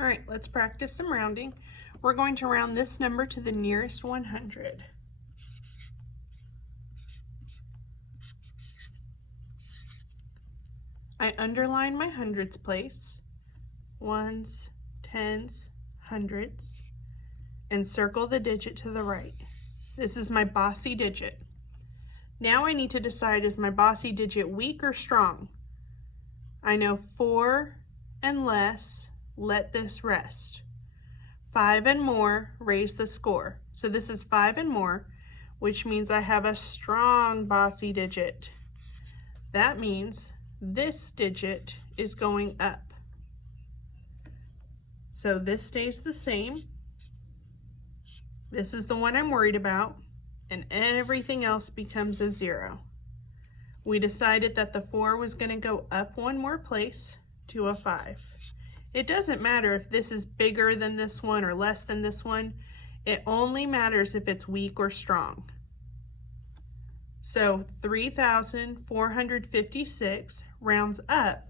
All right, let's practice some rounding. We're going to round this number to the nearest 100. I underline my hundreds place, ones, tens, hundreds, and circle the digit to the right. This is my bossy digit. Now I need to decide, is my bossy digit weak or strong? I know 4 and less, let this rest. 5 and more, raise the score. So this is 5 and more, which means I have a strong bossy digit. That means this digit is going up. So this stays the same. This is the one I'm worried about, and everything else becomes a 0. We decided that the 4 was going to go up one more place to a 5. It doesn't matter if this is bigger than this one or less than this one. It only matters if it's weak or strong. So 3,456 rounds up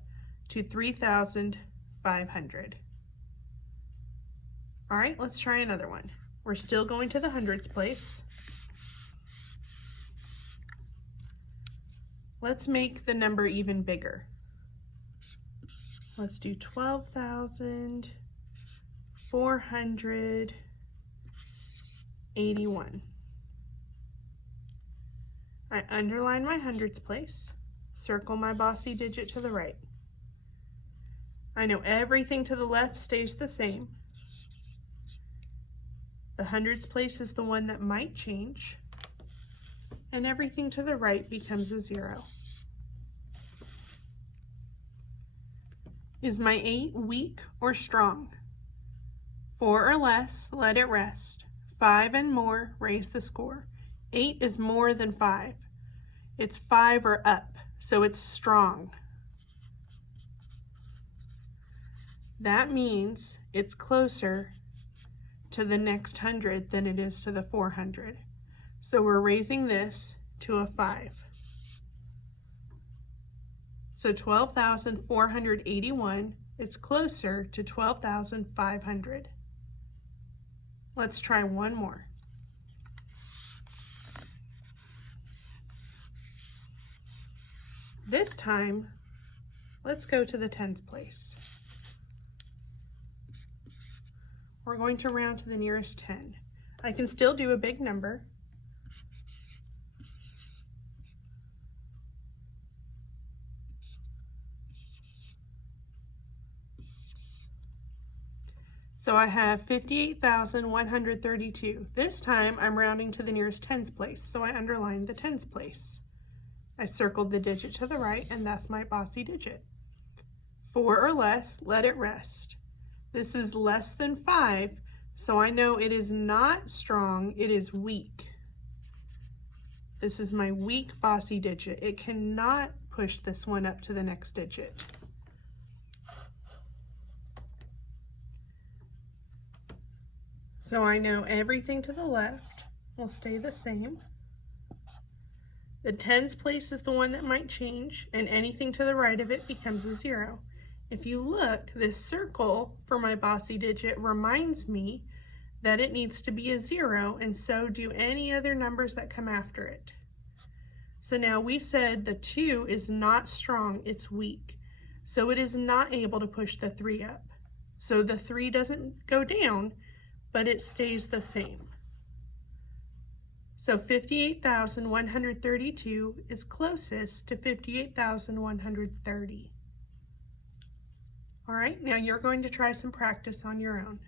to 3,500. All right, let's try another one. We're still going to the hundreds place. Let's make the number even bigger. Let's do 12,481. I underline my hundreds place, circle my bossy digit to the right. I know everything to the left stays the same. The hundreds place is the one that might change, and everything to the right becomes a 0. Is my 8 weak or strong? 4 or less, let it rest. 5 and more, raise the score. 8 is more than 5. It's 5 or up, so it's strong. That means it's closer to the next 100 than it is to the 400. So we're raising this to a 5. So 12,481 is closer to 12,500. Let's try one more. This time, let's go to the tens place. We're going to round to the nearest 10. I can still do a big number. So I have 58,132. This time I'm rounding to the nearest tens place, so I underlined the tens place. I circled the digit to the right, and that's my bossy digit. 4 or less, let it rest. This is less than 5, so I know it is not strong, it is weak. This is my weak bossy digit. It cannot push this one up to the next digit. So I know everything to the left will stay the same. The tens place is the one that might change, and anything to the right of it becomes a 0. If you look, this circle for my bossy digit reminds me that it needs to be a 0, and so do any other numbers that come after it. So now we said the 2 is not strong, it's weak. So it is not able to push the 3 up. So the 3 doesn't go down, but it stays the same. So 58,132 is closest to 58,130. All right, now you're going to try some practice on your own.